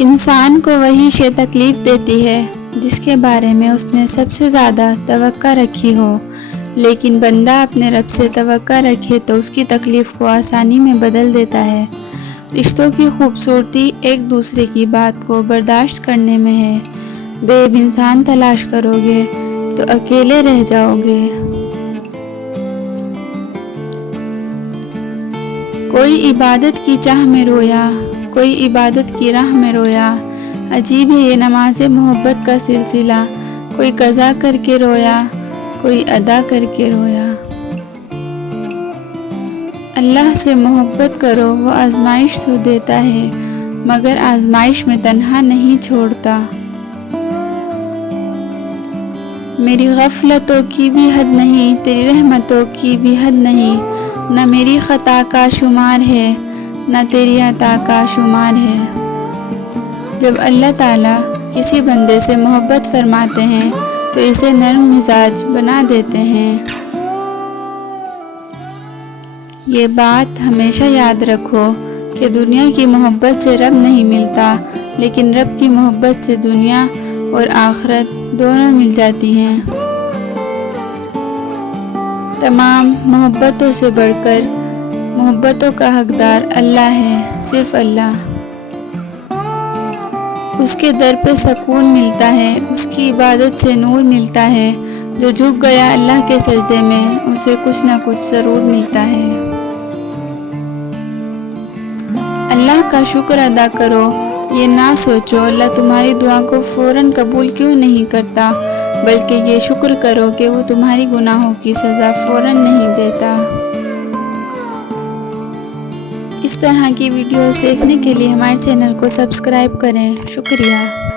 انسان کو وہی شے تکلیف دیتی ہے جس کے بارے میں اس نے سب سے زیادہ توقع رکھی ہو، لیکن بندہ اپنے رب سے توقع رکھے تو اس کی تکلیف کو آسانی میں بدل دیتا ہے۔ رشتوں کی خوبصورتی ایک دوسرے کی بات کو برداشت کرنے میں ہے۔ بے عیب انسان تلاش کرو گے تو اکیلے رہ جاؤ گے۔ کوئی عبادت کی چاہ میں رویا، کوئی عبادت کی راہ میں رویا، عجیب ہے یہ نماز محبت کا سلسلہ، کوئی قضا کر کے رویا، کوئی ادا کر کے رویا۔ اللہ سے محبت کرو، وہ آزمائش تو دیتا ہے مگر آزمائش میں تنہا نہیں چھوڑتا۔ میری غفلتوں کی بھی حد نہیں، تیری رحمتوں کی بھی حد نہیں، نہ میری خطا کا شمار ہے نہ تیری عطا کا شمار ہے۔ جب اللہ تعالیٰ کسی بندے سے محبت فرماتے ہیں تو اسے نرم مزاج بنا دیتے ہیں۔ یہ بات ہمیشہ یاد رکھو کہ دنیا کی محبت سے رب نہیں ملتا، لیکن رب کی محبت سے دنیا اور آخرت دونوں مل جاتی ہیں۔ تمام محبتوں سے بڑھ کر محبتوں کا حقدار اللہ ہے، صرف اللہ۔ اس کے در پہ سکون ملتا ہے، اس کی عبادت سے نور ملتا ہے۔ جو جھک گیا اللہ کے سجدے میں اسے کچھ نہ کچھ ضرور ملتا ہے۔ اللہ کا شکر ادا کرو، یہ نہ سوچو اللہ تمہاری دعا کو فوراً قبول کیوں نہیں کرتا، بلکہ یہ شکر کرو کہ وہ تمہاری گناہوں کی سزا فوراً نہیں دیتا۔ اس طرح کی ویڈیوز دیکھنے کے لیے ہمارے چینل کو سبسکرائب کریں۔ شکریہ۔